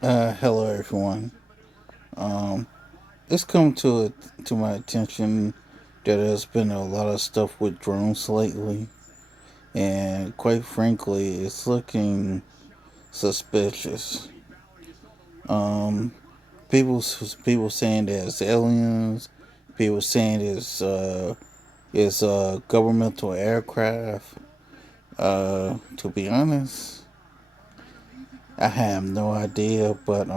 Hello everyone. Um, it's come to my attention that there's been a lot of stuff with drones lately, and quite frankly, it's looking suspicious. Um, people saying that it's aliens, people saying it's governmental aircraft. To be honest, I have no idea, but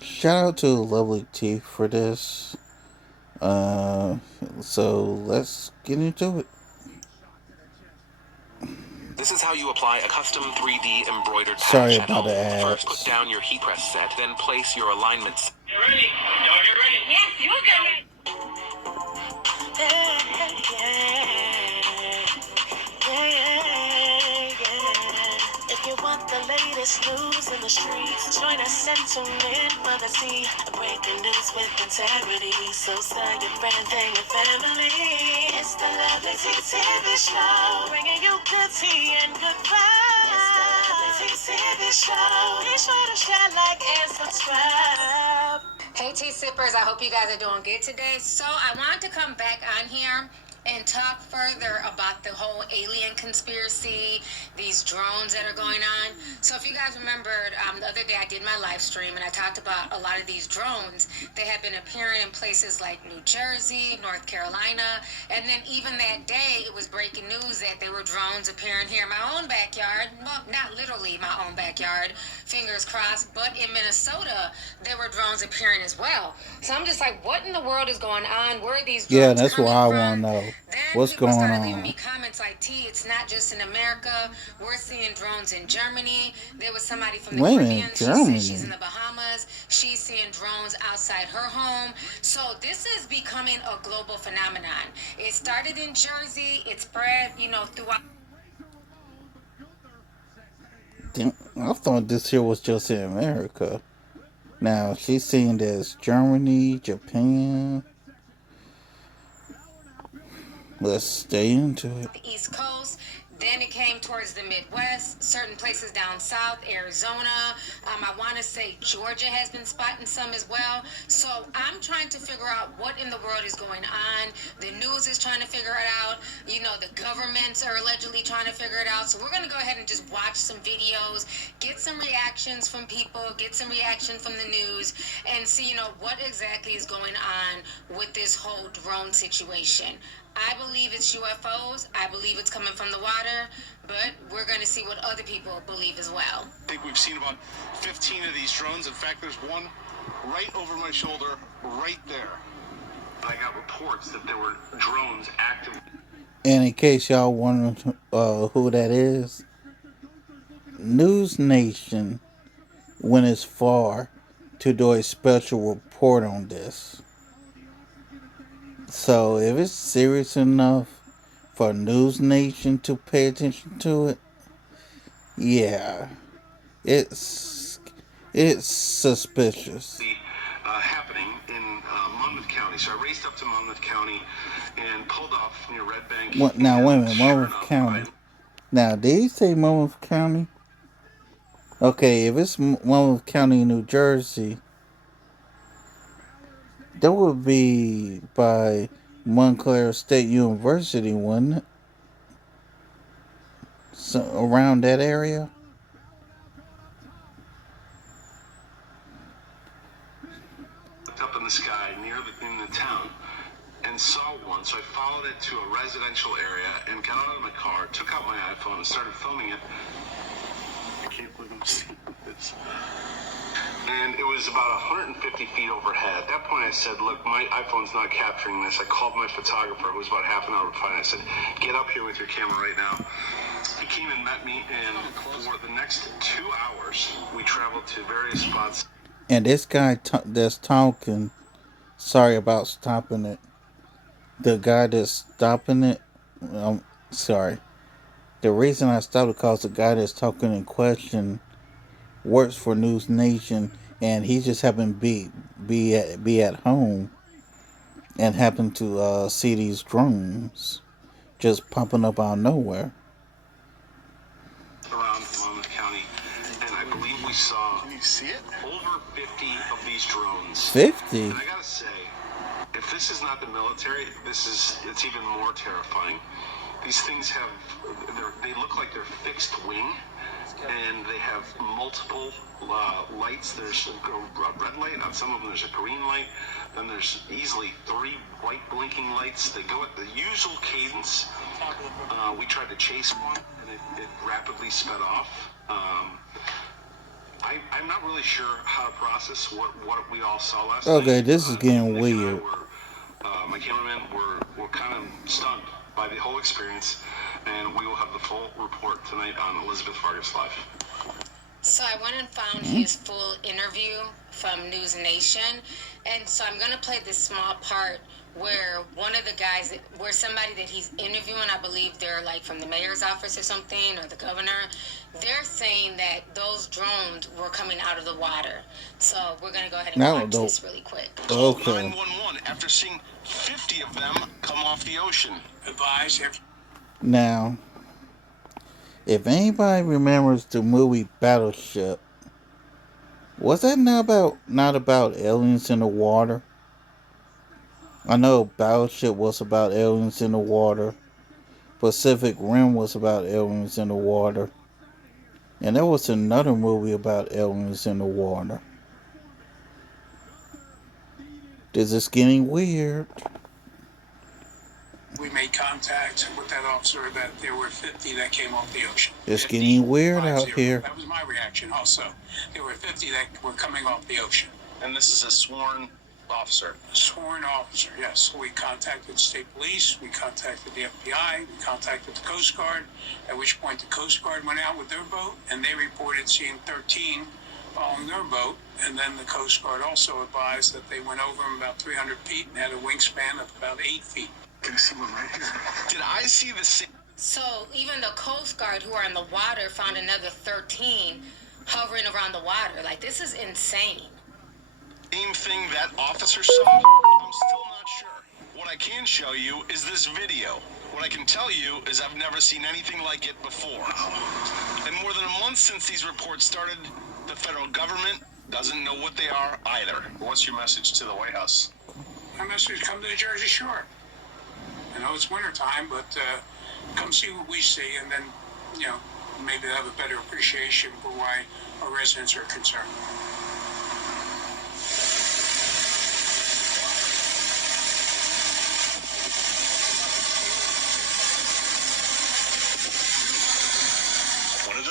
shout out to Lovely T for this. Uh, so let's get into it. This is how you apply a custom 3D embroidered Sorry patch at about the home. First, put ads. down your heat press set, then place your alignments. Get ready. Y'all get ready. Yes, you get ready. If you want the latest news in the streets, join us and tune in for the tea. Breaking news with integrity. So tell your friends and your family. It's the Lovely Tea TV Show, bringing you good tea and good vibes. It's the Lovely Tea TV Show. Be sure to share, like, and subscribe. Hey, tea sippers, I hope you guys are doing good today. So I wanted to come back on here and talk further about the whole alien conspiracy, these drones that are going on. So if you guys remembered, the other day I did my live stream and I talked about a lot of these drones. They have been appearing in places like New Jersey, North Carolina, and then even that day it was breaking news that there were drones appearing here in my own backyard. Well, not literally my own backyard, fingers crossed, but in Minnesota there were drones appearing as well. So I'm just like, what in the world is going on? Where are these Yeah, drones that's what coming I want from? to know. Then What's people going started leaving on? me comments like, T, it's not just in America. We're seeing drones in Germany. There was somebody from the Wait a Caribbean. minute, She said she's in Germany. the Bahamas. She's seeing drones outside her home. So this is becoming a global phenomenon. It started in Jersey. It spread, throughout. I thought this here was just in America. Now she's saying there's Germany, Japan. Let's stay into it. The East Coast. Then it came towards the Midwest, certain places down south, Arizona. I want to say Georgia has been spotting some as well. So I'm trying to figure out what in the world is going on. The news is trying to figure it out. The governments are allegedly trying to figure it out. So we're going to go ahead and just watch some videos, get some reactions from people, get some reaction from the news, and see, what exactly is going on with this whole drone situation. I believe it's UFOs. I believe it's coming from the water, but we're going to see what other people believe as well. I think we've seen about 15 of these drones. In fact, there's one right over my shoulder, right there. I got reports that there were drones active. And in case y'all wondering who that is, News Nation went as far to do a special report on this. So if it's serious enough for News Nation to pay attention to it, yeah, it's it's suspicious. Happening in Monmouth County. So I raced up to Monmouth County and pulled off near Red Bank. What now? Wait a minute, Sure Monmouth enough, County. Now, did he say Monmouth County? Okay, if it's Monmouth County, New Jersey, that would be by Montclair State University, wouldn't it? So around that area. looked up in the sky in the town and saw one. So I followed it to a residential area and got out of my car, took out my iPhone, and started filming it. I can't believe I'm seeing this. And it was about 150 feet overhead. At that point, I said, look, my iPhone's not capturing this. I called my photographer, who was about half an hour behind. I said, get up here with your camera right now. He came and met me, and for the next 2 hours, we traveled to various spots. And this guy that's talking, sorry about stopping it. The guy that's stopping it, sorry. The reason I stopped it because the guy that's talking in question works for News Nation, and he just happened to be at home and happened to see these drones just popping up out of nowhere. Around Monmouth County, and I believe we saw Can you see it? Over 50 of these drones. 50? And I gotta say, if this is not the military, it's even more terrifying. These things they look like they're fixed wing, and they have multiple lights. There's a red light, on some of them there's a green light, then there's easily 3 white blinking lights. They go at the usual cadence. We tried to chase one, and it rapidly sped off. I'm not really sure how to process what we all saw last night. Okay, this is getting Nick weird. and I my cameraman were kind of stunned by the whole experience, and we will have the full report tonight on Elizabeth Vargas Live. So I went and found his full interview from News Nation, and so I'm going to play this small part where one of the guys, where somebody that he's interviewing, I believe they're like from the mayor's office or something, or the governor, they're saying that those drones were coming out of the water. So we're going to go ahead and watch this really quick. Okay. 911 after seeing 50 of them come off the ocean. Advise if... Now, if anybody remembers the movie Battleship, was that not about aliens in the water? I know Battleship was about aliens in the water. Pacific Rim was about aliens in the water. And there was another movie about aliens in the water. This is getting weird. We made contact with that officer that there were 50 that came off the ocean. It's getting weird out here. That was my reaction also. There were 50 that were coming off the ocean. And this is a sworn officer. A sworn officer, yes. So we contacted state police, we contacted the FBI, we contacted the Coast Guard, at which point the Coast Guard went out with their boat, and they reported seeing 13 following their boat. And then the Coast Guard also advised that they went over them about 300 feet and had a wingspan of about 8 feet. Can I see one right here? Did I see the same? So even the Coast Guard who are in the water found another 13 hovering around the water. Like, this is insane. Same thing that officer saw? I'm still not sure. What I can show you is this video. What I can tell you is I've never seen anything like it before. And more than a month since these reports started, the federal government doesn't know what they are either. What's your message to the White House? My message: come to the Jersey Shore. I know it's wintertime, but come see what we see, and then, maybe have a better appreciation for why our residents are concerned.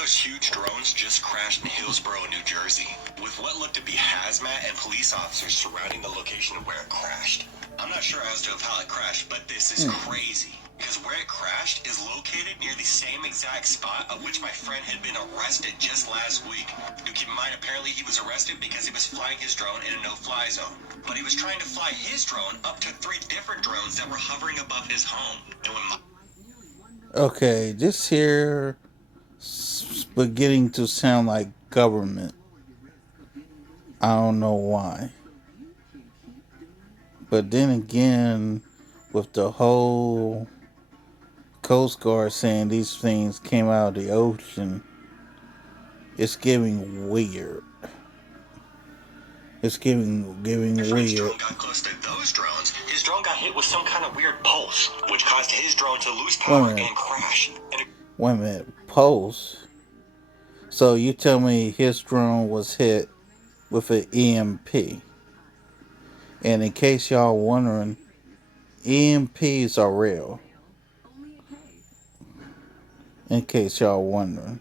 Huge drones just crashed in Hillsborough, New Jersey, with what looked to be hazmat and police officers surrounding the location of where it crashed. I'm not sure as to how it crashed, but this is crazy, because where it crashed is located near the same exact spot at which my friend had been arrested just last week. You keep in mind, apparently he was arrested because he was flying his drone in a no-fly zone, but he was trying to fly his drone up to 3 different drones that were hovering above his home. And when Okay, this here beginning to sound like government. I don't know why. But then again, with the whole Coast Guard saying these things came out of the ocean, it's getting weird. It's getting weird. Drone got close to those drones. His drone got hit with some kind of weird pulse, which caused his drone to lose power and crash. Wait a minute, pulse? So you tell me his drone was hit with an EMP. And in case y'all wondering, EMPs are real. In case y'all wondering.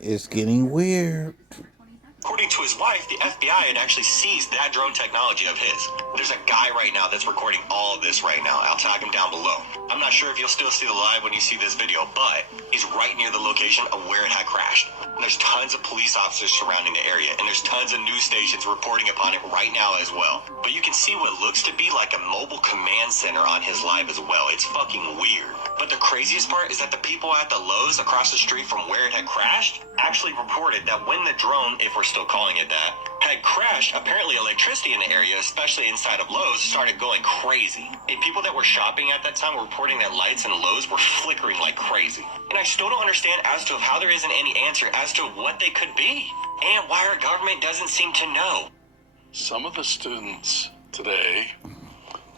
It's getting weird. According to his wife, the FBI had actually seized that drone technology of his. There's a guy right now that's recording all of this right now. I'll tag him down below. I'm not sure if you'll still see the live when you see this video, but he's right near the location of where it had crashed. And there's tons of police officers surrounding the area, and there's tons of news stations reporting upon it right now as well. But you can see what looks to be like a mobile command center on his live as well. It's fucking weird. But the craziest part is that the people at the Lowe's across the street from where it had crashed actually reported that when the drone, if we're still calling reporting it that, had crashed. Apparently electricity in the area, especially inside of Lowe's, started going crazy. And people that were shopping at that time were reporting that lights in Lowe's were flickering like crazy. And I still don't understand as to how there isn't any answer as to what they could be, and why our government doesn't seem to know. Some of the students today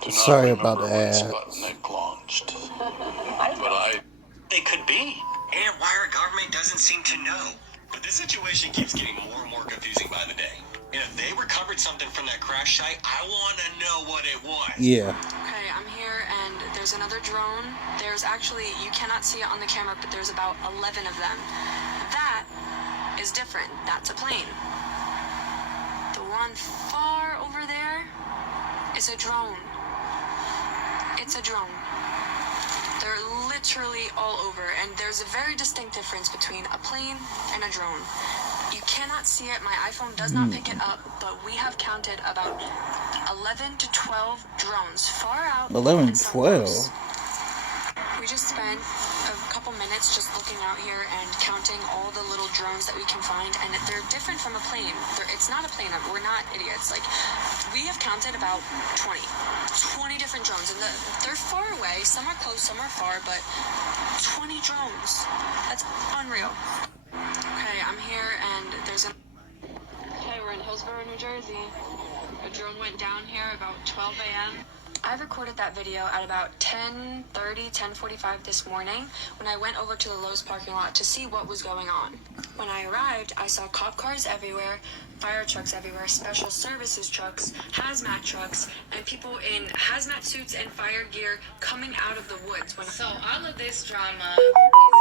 do not Sorry remember about the when ads. Sputnik launched. But They could be, and why our government doesn't seem to know. But this situation keeps getting more and more confusing by the day. And if they recovered something from that crash site, I want to know what it was. Yeah. Okay, I'm here and there's another drone. There's actually, you cannot see it on the camera, but there's about 11 of them. That is different. That's a plane. The one far over there is a drone. It's a drone. They're literally all over, and there's a very distinct difference between a plane and a drone. You cannot see it. My iPhone does not pick it up, but we have counted about 11 to 12 drones far out. 11, and some 12. close. We just spent a couple minutes just looking out here and counting all the little drones that we can find, and they're different from a plane. It's not a plane. We're not idiots. Like, we have counted about 20 different drones, and they're far away. Some are close, some are far, but 20 drones. That's unreal. Okay, I'm here, and there's a... Okay, we're in Hillsborough, New Jersey. A drone went down here about 12 a.m. I recorded that video at about 10:30, 10:45 this morning when I went over to the Lowe's parking lot to see what was going on. When I arrived, I saw cop cars everywhere, fire trucks everywhere, special services trucks, hazmat trucks, and people in hazmat suits and fire gear coming out of the woods. So all of this drama is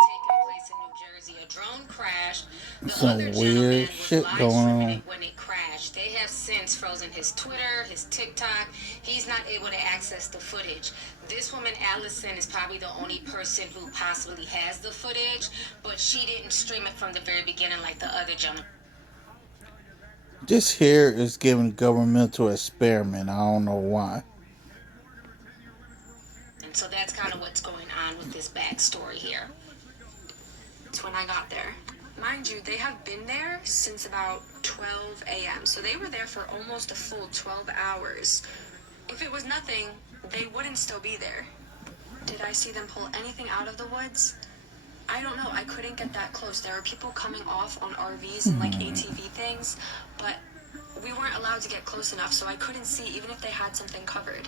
taking place in New Jersey. A drone crashed. The Some other weird gentleman was shit live going streaming on. it when it crashed. They have since frozen his Twitter, his TikTok. He's not able to access the footage. This woman, Allison, is probably the only person who possibly has the footage, but she didn't stream it from the very beginning like the other gentleman. This here is giving governmental experiment. I don't know why. And so that's kind of what's going on with this backstory here. It's when I got there. Mind you, they have been there since about 12 a.m. So they were there for almost a full 12 hours. If it was nothing, they wouldn't still be there. Did I see them pull anything out of the woods? I don't know. I couldn't get that close. There were people coming off on RVs and like ATV things, but we weren't allowed to get close enough, so I couldn't see even if they had something covered.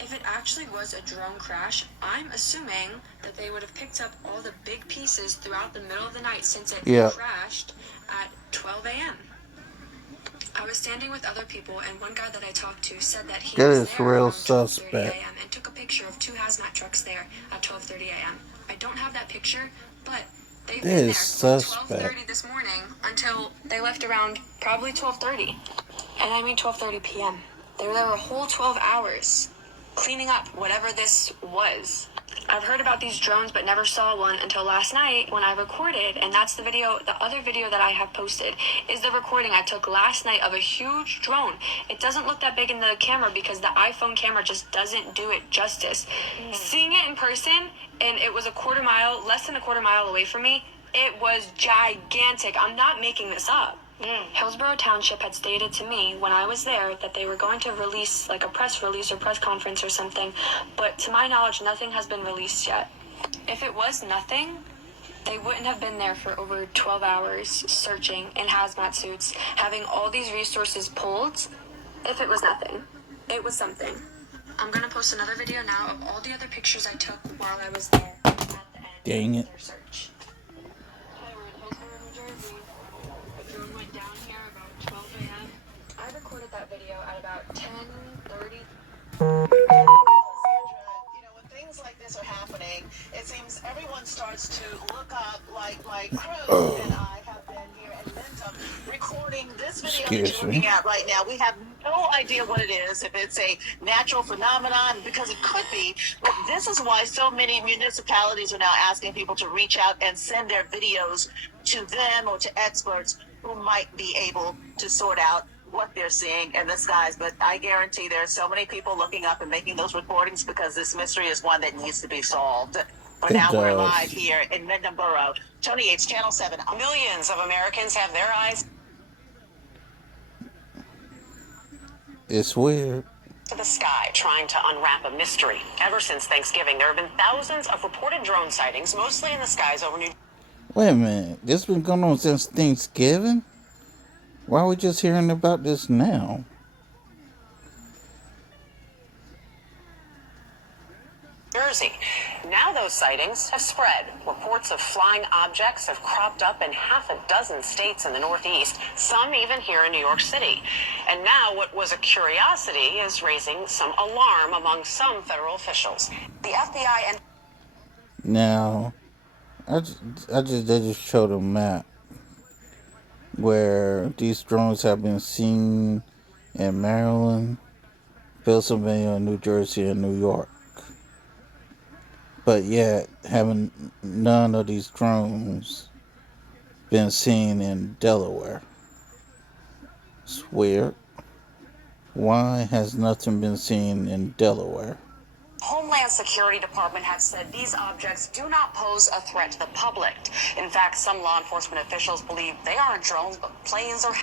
If it actually was a drone crash, I'm assuming that they would have picked up all the big pieces throughout the middle of the night since it crashed at 12 a.m. I was standing with other people, and one guy that I talked to said that he That was is there real around 12:30 suspect. a.m. and took a picture of 2 hazmat trucks there at 12:30 a.m. I don't have that picture, but they've That been there is from suspect. 12:30 this morning until they left around probably 12:30. And I mean 12:30 p.m. They were there a whole 12 hours cleaning up whatever this was. I've heard about these drones but never saw one until last night when I recorded, and that's the video. The other video that I have posted is the recording I took last night of a huge drone. It doesn't look that big in the camera because the iPhone camera just doesn't do it justice. Seeing it in person, and it was less than a quarter mile away from me, it was gigantic. I'm not making this up. Hillsborough Township had stated to me when I was there that they were going to release like a press release or press conference or something, but to my knowledge, nothing has been released yet. If it was nothing, they wouldn't have been there for over 12 hours searching in hazmat suits, having all these resources pulled. If it was nothing, it was something. I'm gonna post another video now of all the other pictures I took while I was there at the end Dang of it. their search. Okay, we're in Hillsborough, New Jersey. A drone went down here about 12 a.m. I recorded that video at about 10:30. You know, when things like this are happening, it seems everyone starts to look up like crew and I have been here in Lintham recording this video that Excuse you're me. looking at right now. We have no idea what it is, if it's a natural phenomenon, because it could be, but this is why so many municipalities are now asking people to reach out and send their videos to them or to experts who might be able to sort out what they're seeing in the skies. But I guarantee there are so many people looking up and making those recordings because this mystery is one that needs to be solved. For It now, we're does. live here in Midland Borough. Tony Yates, Channel 7. Millions of Americans have their eyes It's weird. To the sky, trying to unwrap a mystery. Ever since Thanksgiving, there have been thousands of reported drone sightings, mostly in the skies over New. Wait a minute. This been going on since Thanksgiving? Why are we just hearing about this now? Jersey. Now those sightings have spread. Reports of flying objects have cropped up in half a dozen states in the Northeast, some even here in New York City. And now what was a curiosity is raising some alarm among some federal officials. The FBI and Now, they just showed a map where these drones have been seen in Maryland, Pennsylvania, New Jersey, and New York. But yet, having none of these drones been seen in Delaware. It's weird. Why has nothing been seen in Delaware? Homeland Security Department has said these objects do not pose a threat to the public. In fact, some law enforcement officials believe they aren't drones, but planes or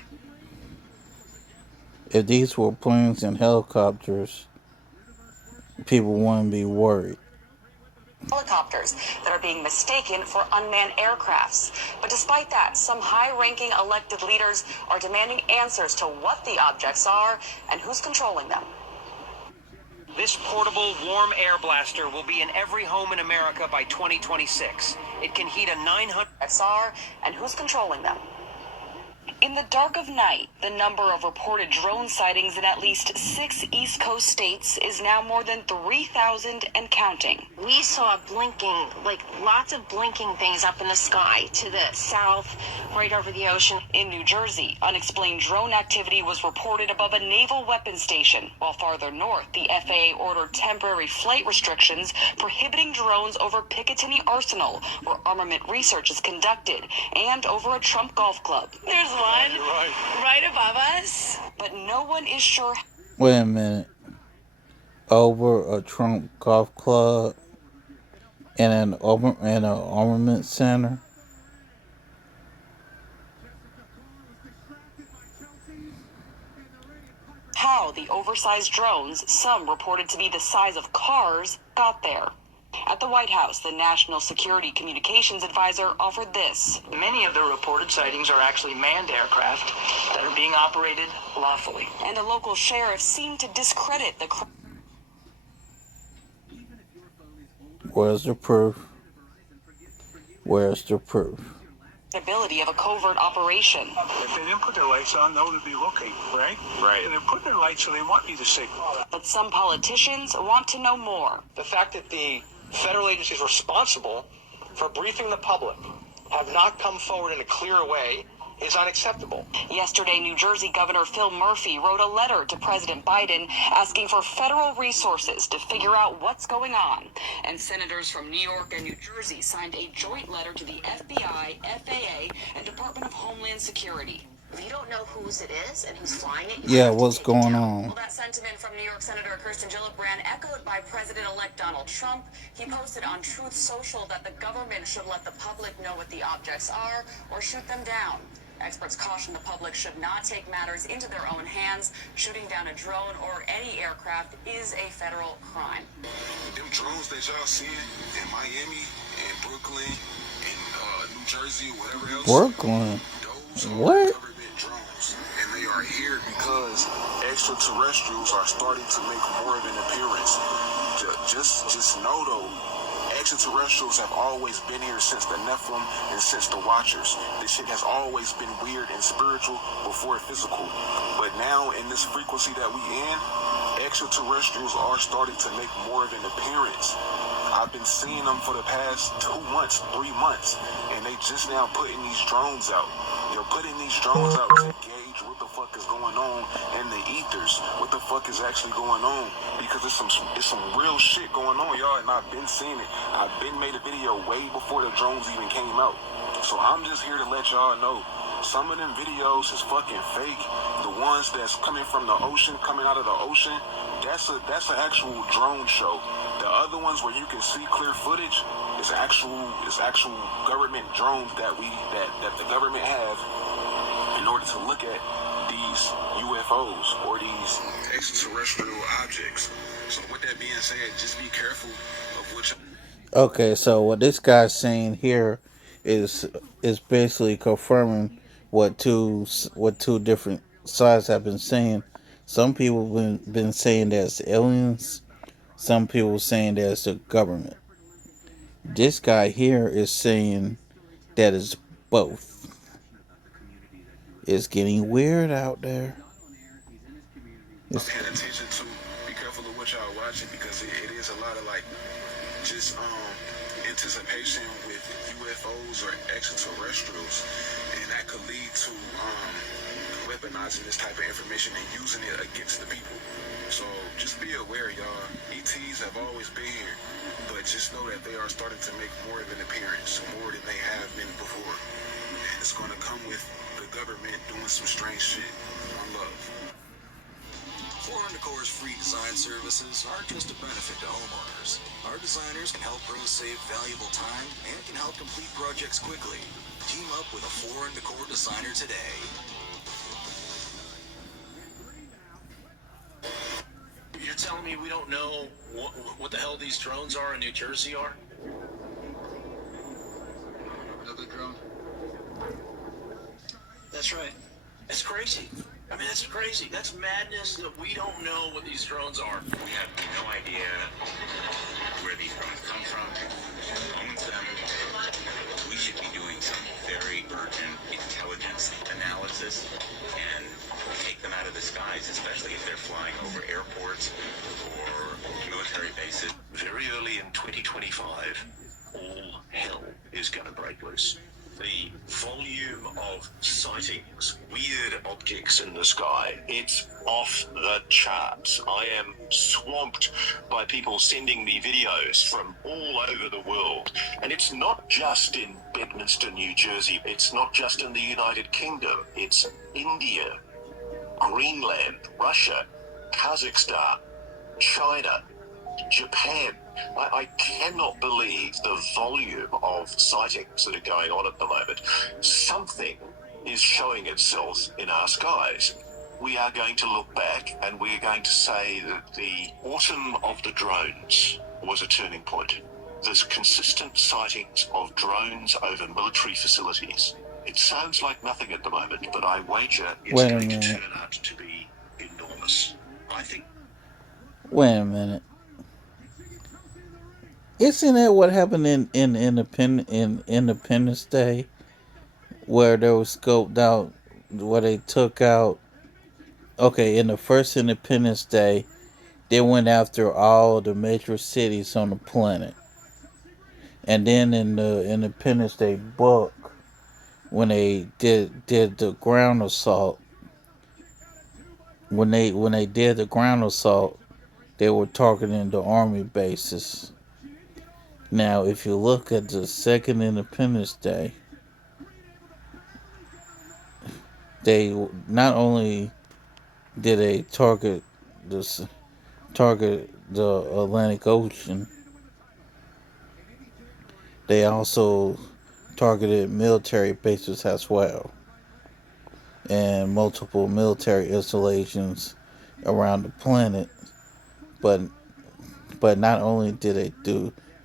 If these were planes and helicopters, people wouldn't be worried. helicopters that are being mistaken for unmanned aircrafts. But despite that, some high-ranking elected leaders are demanding answers to what the objects are and who's controlling them. This portable warm air blaster will be in every home in America by 2026. It can heat a 900 XR and who's controlling them. In the dark of night, the number of reported drone sightings in at least 6 East Coast states is now more than 3,000 and counting. We saw blinking, like lots of blinking things up in the sky to the south, right over the ocean. In New Jersey, unexplained drone activity was reported above a naval weapons station, while farther north, the FAA ordered temporary flight restrictions prohibiting drones over Picatinny Arsenal, where armament research is conducted, and over a Trump golf club. There's one right above us, but no one is sure. Wait a minute. Over a Trump golf club and an armament center? How the oversized drones, some reported to be the size of cars, got there. At the White House, the National Security Communications Advisor offered this. Many of the reported sightings are actually manned aircraft that are being operated lawfully. And a local sheriff seemed to discredit the Where's the proof? Where's the proof? credibility of a covert operation. If they didn't put their lights on, no one would be looking, right? Right. And they're putting their lights so they want you to see. But some politicians want to know more. The fact that the federal agencies responsible for briefing the public have not come forward in a clear way is unacceptable. Yesterday, New Jersey Governor Phil Murphy wrote a letter to President Biden asking for federal resources to figure out what's going on. And senators from New York and New Jersey signed a joint letter to the FBI, FAA, and Department of Homeland Security. If you don't know whose it is and who's flying it, Yeah, what's going on? Well, that sentiment from New York Senator Kirsten Gillibrand echoed by President-elect Donald Trump. He posted on Truth Social that the government should let the public know what the objects are or shoot them down. Experts caution the public should not take matters into their own hands. Shooting down a drone or any aircraft is a federal crime. Them drones that y'all seeing in Miami and Brooklyn and New Jersey, whatever else. Brooklyn? Those are What? government drones, and they are here because extraterrestrials are starting to make more of an appearance. Just know though, extraterrestrials have always been here since the Nephilim and since the Watchers. This shit has always been weird and spiritual before physical. But now in this frequency that we in, extraterrestrials are starting to make more of an appearance. I've been seeing them for the past 2 months, 3 months, and they just now putting these drones out. They're putting these drones out to gauge what the fuck is going on in the ethers, what the fuck is actually going on, because it's some real shit going on, y'all, and I've been seeing it. I've been made a video way before the drones even came out. So I'm just here to let y'all know, some of them videos is fucking fake. The ones that's coming from the ocean, coming out of the ocean, that's an actual drone show. The other ones where you can see clear footage is actual government drones that the government have in order to look at these these UFOs or these extraterrestrial objects. So with that being said, just be careful of which. Okay, so what this guy's saying here is basically confirming what two different sides have been saying. Some people been saying that it's aliens. Some people saying that it's the government. This guy here is saying that it's both. It's getting weird out there. Paying attention to, be careful of what y'all watching, because it is a lot of like just anticipation with UFOs or extraterrestrials, and that could lead to weaponizing this type of information and using it against the people. So just be aware, y'all. ETs have always been here, but just know that they are starting to make more of an appearance, more than they have been before. And it's going to come with the government doing some strange shit. One love. Floor & Decor's free design services aren't just a benefit to homeowners. Our designers can help pros save valuable time and can help complete projects quickly. Team up with a Floor & Decor designer today. You're telling me we don't know what the hell these drones are in New Jersey are? Another drone? That's right. That's crazy. I mean, that's crazy. That's madness that we don't know what these drones are. We have no idea where these drones come from, who owns them. We should be doing some very urgent intelligence analysis and take them out of the skies, especially if they're flying over airports or military bases. Very early in 2025, all hell is going to break loose. The volume of sightings, weird objects in the sky, it's off the charts. I am swamped by people sending me videos from all over the world. And it's not just in Bedminster, New Jersey. It's not just in the United Kingdom. It's India, Greenland, Russia, Kazakhstan, China, Japan. I cannot believe the volume of sightings that are going on at the moment. Something is showing itself in our skies. We are going to look back and we are going to say that the autumn of the drones was a turning point. There's consistent sightings of drones over military facilities. It sounds like nothing at the moment, but I wager it's going to turn out to be enormous. I think. Wait a minute. Isn't that what happened in Independence Day, where they were scoped out, where they took out? Okay, in the first Independence Day, they went after all the major cities on the planet, and then in the Independence Day book, when they did the ground assault, when they did the ground assault, they were targeting the army bases. Now, if you look at the second Independence Day, they not only did they target the Atlantic Ocean, they also targeted military bases as well, and multiple military installations around the planet. But not only did they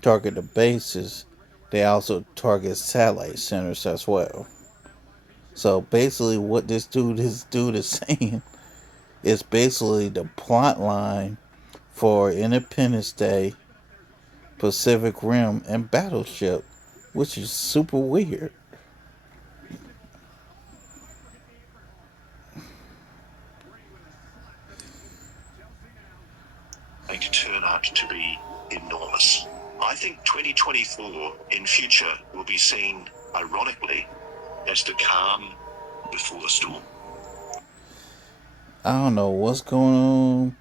target the bases, they also target satellite centers as well. So basically what this dude is saying is basically the plot line for Independence Day, Pacific Rim, and Battleship, which is super weird. Going to turn out to be enormous. I think 2024 in future will be seen, ironically, as the calm before the storm. I don't know what's going on,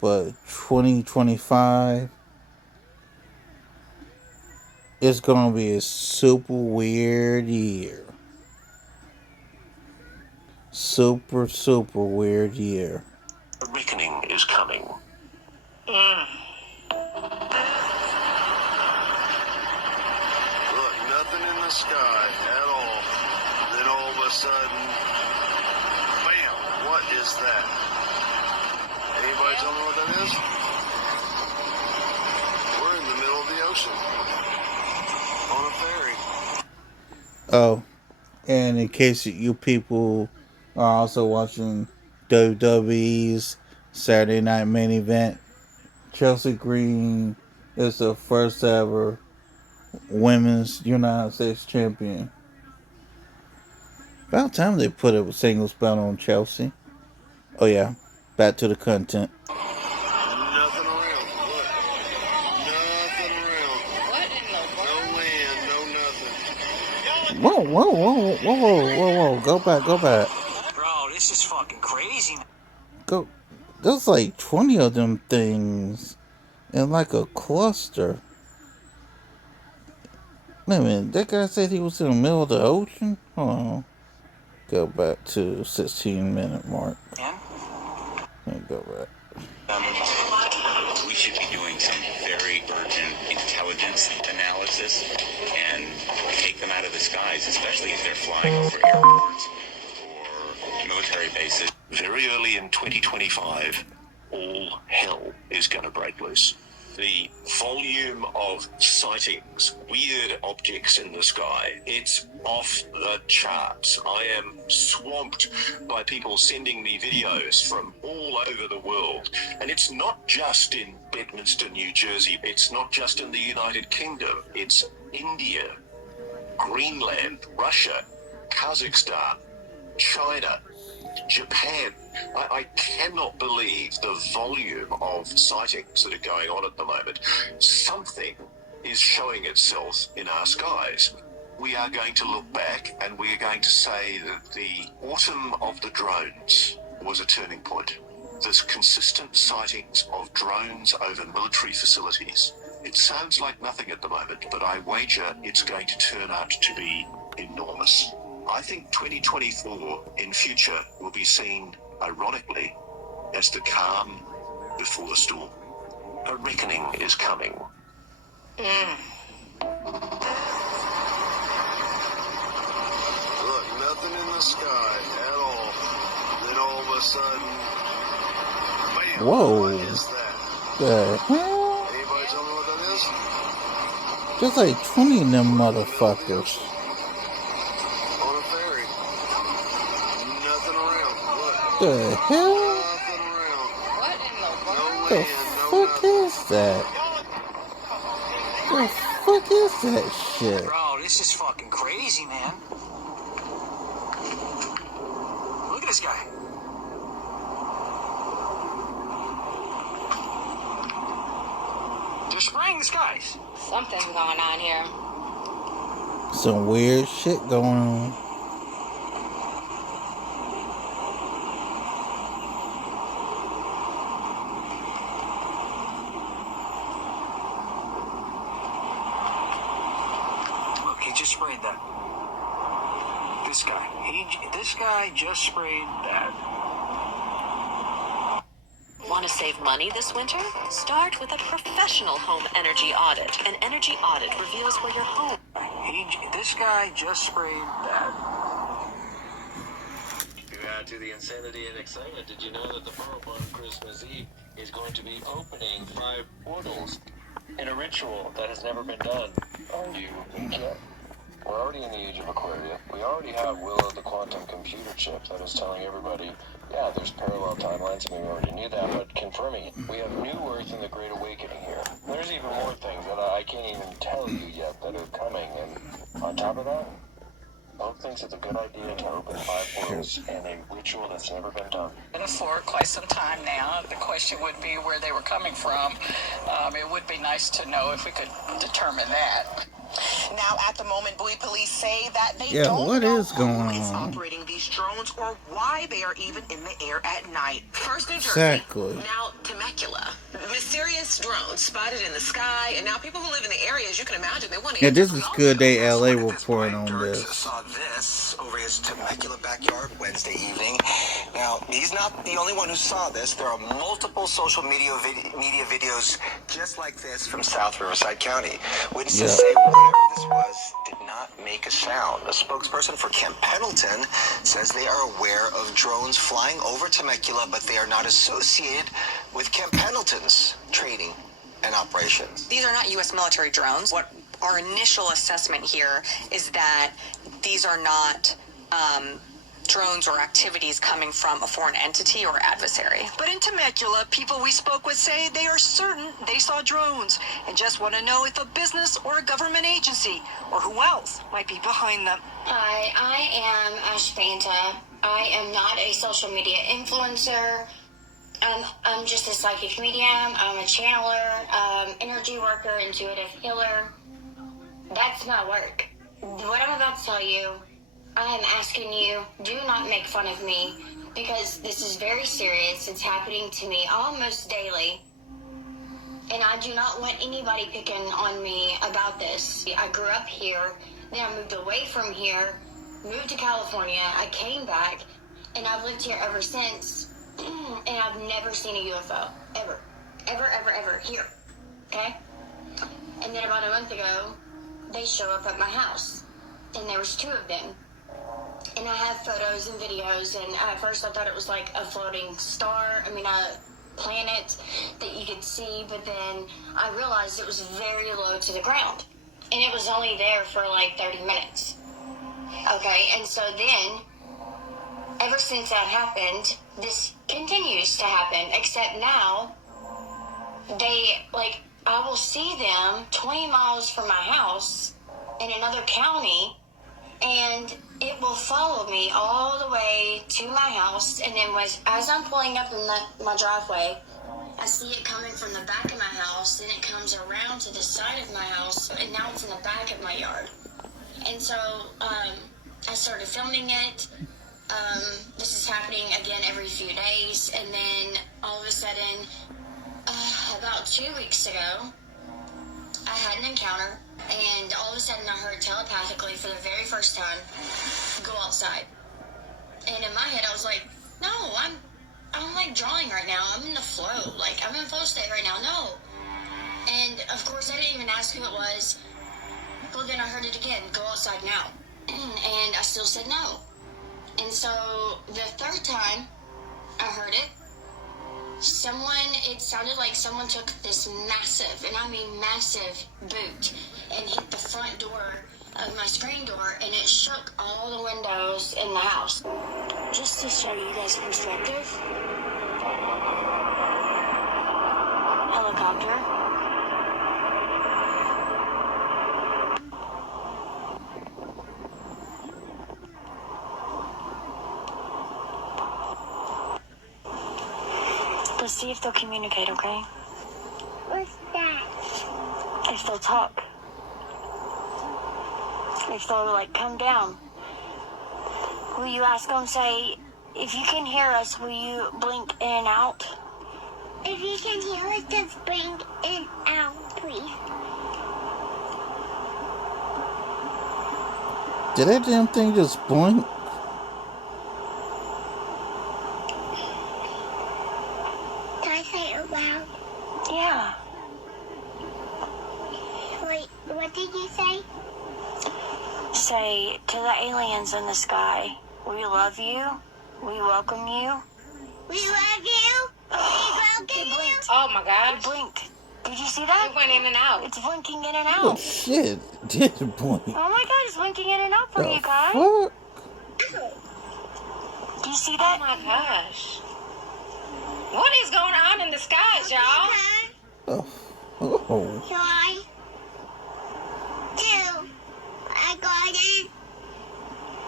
but 2025 is going to be a super weird year. Super weird year. A reckoning is coming. Look, nothing in the sky at all. Then all of a sudden, bam, What is that? Anybody tell me what that is? We're in the middle of the ocean. On a ferry. Oh, and in case you people are also watching WWE's Saturday Night Main Event, Chelsea Green is the first ever Women's United States Champion. About time they put a singles belt on Chelsea. Oh yeah, back to the content. Nothing around. Look. Nothing around. What in the world? No land, no nothing. Whoa. Go back. Bro, this is fucking crazy. Go. There's like 20 of them things in like a cluster. Wait a minute, that guy said he was in the middle of the ocean? Hold on. Go back to 16-minute mark. Yeah? Let me go back. We should be doing some very urgent intelligence analysis and take them out of the skies, especially if they're flying over airports or military bases. Very early in 2025, all hell is going to break loose. The volume of sightings, weird objects in the sky, it's off the charts. I am swamped by people sending me videos from all over the world. And it's not just in Bedminster, New Jersey. It's not just in the United Kingdom. It's India, Greenland, Russia, Kazakhstan, China, Japan. I cannot believe the volume of sightings that are going on at the moment. Something is showing itself in our skies. We are going to look back and we are going to say that the autumn of the drones was a turning point. There's consistent sightings of drones over military facilities. It sounds like nothing at the moment, but I wager it's going to turn out to be enormous. I think 2024 in future will be seen, ironically, as the calm before the storm. A reckoning is coming. Look, nothing in the sky at all. Then all of a sudden, bam, Whoa. what is that? The hell? Anybody tell me what that is? There's like 20 of them motherfuckers. On a ferry. Nothing around. Look. The hell? Nothing around. What in the world? The No land, fuck no is that? The fuck is that shit? Bro, this is fucking crazy, man. Look at this guy. They're spraying the skies. Something's going on here. Some weird shit going on. Look, he just sprayed that. This guy just sprayed that. Want to save money this winter? Start with a professional home energy audit. An energy audit reveals where your home... This guy just sprayed that. To add to the insanity and excitement, did you know that the Borough on Christmas Eve is going to be opening 5 portals in a ritual that has never been done? Are you yet? We're already in the age of Aquaria. We already have Willow, the quantum computer chip that is telling everybody, yeah, there's parallel timelines, and we already knew that, but confirming it. We have New Earth and the Great Awakening here. There's even more things that I can't even tell you yet that are coming, and on top of that, Oak thinks it's a good idea to open 5 portals in a ritual that's never been done. For quite some time now. The question would be where they were coming from. It would be nice to know if we could determine that. Now, at the moment, Bowie police say that they Yeah, don't what know is going who is on? operating these drones or why they are even in the air at night. First, New Jersey. Exactly. Now, Temecula. Mysterious drones spotted in the sky, and now people who live in the area, as you can imagine, they want to... Yeah, this is Good Day LA reporting on this. Saw this over his Temecula backyard Wednesday evening. Now, he's not the only one who saw this. There are multiple social media videos just like this from South Riverside County. Witnesses say whatever this was did not make a sound. A spokesperson for Camp Pendleton says they are aware of drones flying over Temecula, but they are not associated with Camp Pendleton's training and operations. These are not U.S. military drones. What our initial assessment here is that these are not drones or activities coming from a foreign entity or adversary. But in Temecula, people we spoke with say they are certain they saw drones and just want to know if a business or a government agency or who else might be behind them. Hi, I am Ash Fanta. I am not a social media influencer. I'm just a psychic medium. I'm a channeler, energy worker, intuitive healer. That's my work. What I'm about to tell you, I am asking you, do not make fun of me, because this is very serious. It's happening to me almost daily. And I do not want anybody picking on me about this. I grew up here, then I moved away from here, moved to California, I came back, and I've lived here ever since. And I've never seen a UFO, ever, ever, ever, ever, here, okay? And then about a month ago, they show up at my house, and there was 2 of them. And I have photos and videos, and at first I thought it was like a floating star, a planet that you could see, but then I realized it was very low to the ground. And it was only there for like 30 minutes. Okay, and so then, ever since that happened, this continues to happen, except now, I will see them 20 miles from my house in another county, and it will follow me all the way to my house, and then as I'm pulling up in my driveway, I see it coming from the back of my house, and it comes around to the side of my house, and now it's in the back of my yard. And so I started filming it. This is happening again every few days, and then all of a sudden, about 2 weeks ago, I had an encounter, and all of a sudden I heard telepathically for the very first time, go outside. And in my head I was like, no, I'm like drawing right now. I'm in the flow. I'm in flow state right now. No. And of course I didn't even ask who it was. Well, then I heard it again, go outside now. And I still said no. And so the 3rd time I heard it, it sounded like someone took this massive, and I mean massive, boot and hit the front door of my screen door, and it shook all the windows in the house. Just to show you guys perspective. Helicopter. Let's see if they'll communicate, okay? What's that? If they'll talk. If they'll, come down. Will you ask them, say, if you can hear us, will you blink in and out? If you can hear us, just blink in and out, please. Did that damn thing just blink? Yeah. Wait, what did you say? Say to the aliens in the sky, we love you, we welcome you. We love you, we welcome you. Oh my gosh. It blinked. Did you see that? It went in and out. It's blinking in and out. Oh shit, it did blink. Oh my god, it's blinking in and out for you guys. Fuck? Do you see that? Oh my gosh. What is going on in the skies, y'all? Oh. Oh. So I got it,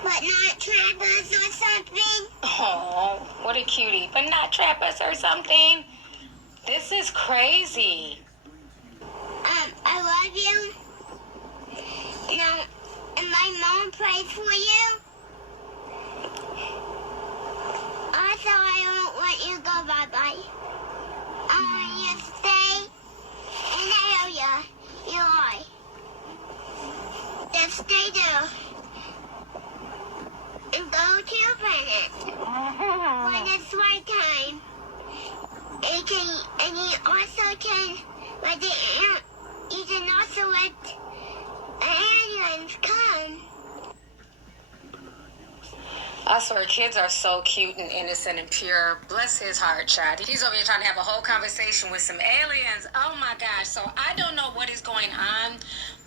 but not trap us or something. Oh, what a cutie. But not trap us or something. This is crazy. I love you. And my mom prays for you. Also, I don't want you to go bye-bye. I want you to stay in the area you are. Just stay there. And go to your planet. When it's right time. And you also can let the you can also let the aliens come. I swear, kids are so cute and innocent and pure. Bless his heart, child. He's over here trying to have a whole conversation with some aliens. Oh my gosh. So I don't know what is going on,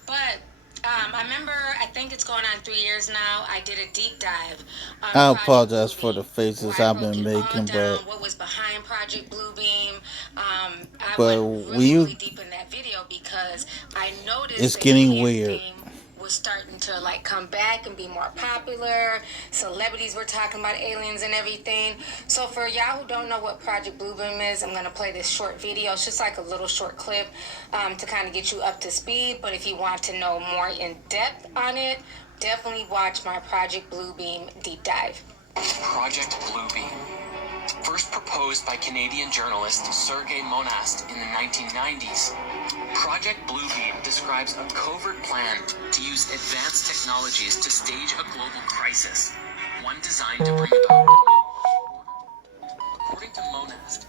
but I remember, I think it's going on 3 years now, I did a deep dive on I Project apologize for Bluebeam, the faces where I I've broke been it all making, down, what was behind Project Bluebeam. I but went when really, you, really deep in that video because I noticed it's the getting alien weird. thing was starting to like come back and be more popular. Celebrities were talking about aliens and everything. So for y'all who don't know what Project Bluebeam is, I'm gonna play this short video. It's just like a little short clip to kind of get you up to speed. But if you want to know more in depth on it, definitely watch my Project Bluebeam deep dive. Project Bluebeam. First proposed by Canadian journalist Sergei Monast in the 1990s, Project Bluebeam describes a covert plan to use advanced technologies to stage a global crisis, one designed to bring about a new order. According to Monast,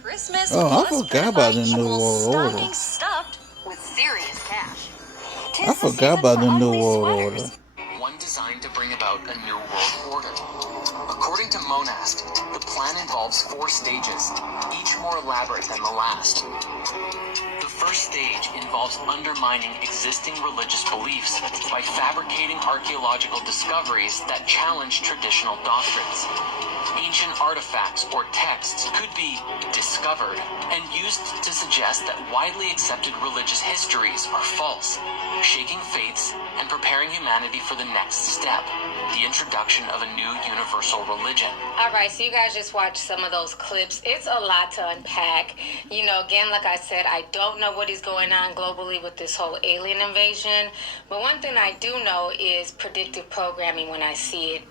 Christmas Oh, I plus forgot about the presents New equals World Order. stocking stuffed with serious cash. I Tis the forgot season about for the New ugly World sweaters. Order. one designed to bring about a new world order. According to Monast, the plan involves 4 stages, each more elaborate than the last. The first stage involves undermining existing religious beliefs by fabricating archaeological discoveries that challenge traditional doctrines. Ancient artifacts or texts could be discovered and used to suggest that widely accepted religious histories are false, shaking faiths and preparing humanity for the next step, the introduction of a new universal religion. All right, so you guys just watched some of those clips. It's a lot to unpack. You know, again, like I said, I don't know what is going on globally with this whole alien invasion. But one thing I do know is predictive programming when I see it.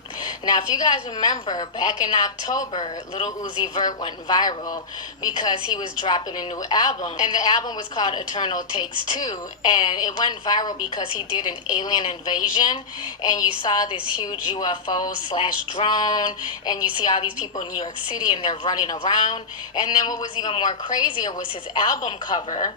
Now, if you guys remember, back in October, Lil Uzi Vert went viral because he was dropping a new album. And the album was called Eternal Takes Two. And it went viral because he did an alien invasion. And you saw this huge UFO / drone. And you see all these people in New York City and they're running around. And then what was even more crazier was his album cover,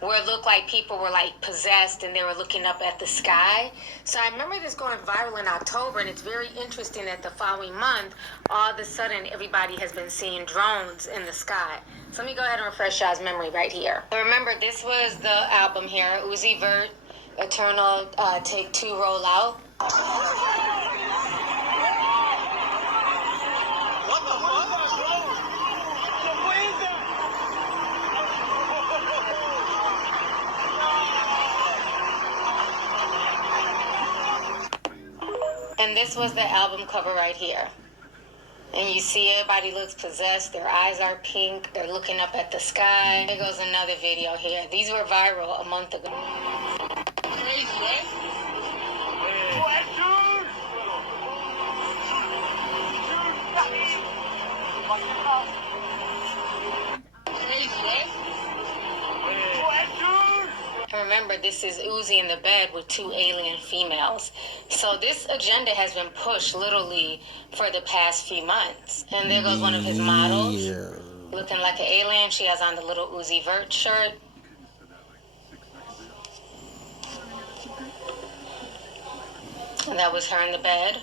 where it looked like people were like possessed and they were looking up at the sky. So I remember this going viral in October, and it's very interesting that the following month, all of a sudden, everybody has been seeing drones in the sky. So let me go ahead and refresh y'all's memory right here. So remember, this was the album here, Uzi Vert, Eternal Take Two Roll Out. And this was the album cover right here. And you see everybody looks possessed. Their eyes are pink. They're looking up at the sky. Here goes another video here. These were viral a month ago. Remember, this is Uzi in the bed with 2 alien females. So this agenda has been pushed literally for the past few months. And there goes one of his models, looking like an alien. She has on the Lil Uzi Vert shirt. And that was her in the bed.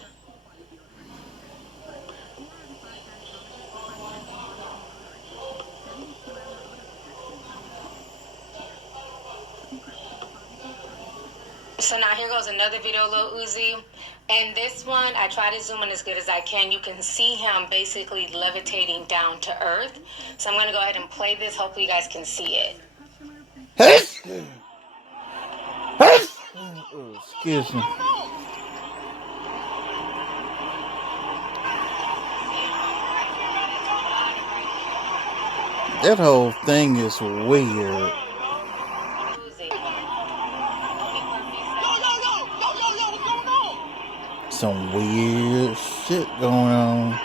So now here goes another video of Lil Uzi. And this one, I try to zoom in as good as I can. You can see him basically levitating down to earth. So I'm going to go ahead and play this. Hopefully you guys can see it. Excuse me. That whole thing is weird. Some weird shit going on.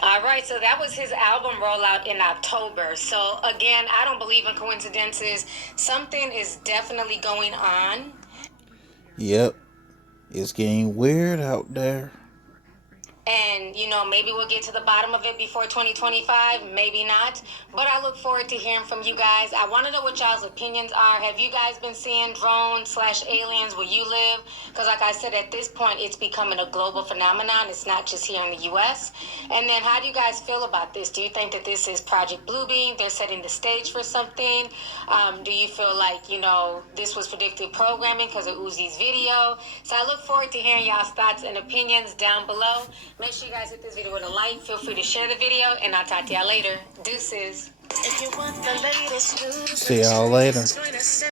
All right, so that was his album rollout in October. So again, I don't believe in coincidences. Something is definitely going on. Yep. It's getting weird out there. And, you know, maybe we'll get to the bottom of it before 2025, maybe not. But I look forward to hearing from you guys. I want to know what y'all's opinions are. Have you guys been seeing drones/aliens where you live? Because like I said, at this point, it's becoming a global phenomenon. It's not just here in the U.S. And then how do you guys feel about this? Do you think that this is Project Bluebeam? They're setting the stage for something? Do you feel like, you know, this was predictive programming because of Uzi's video? So I look forward to hearing y'all's thoughts and opinions down below. Make sure you guys hit this video with a like. Feel free to share the video, and I'll talk to y'all later. Deuces. If you want the latest news, See y'all later.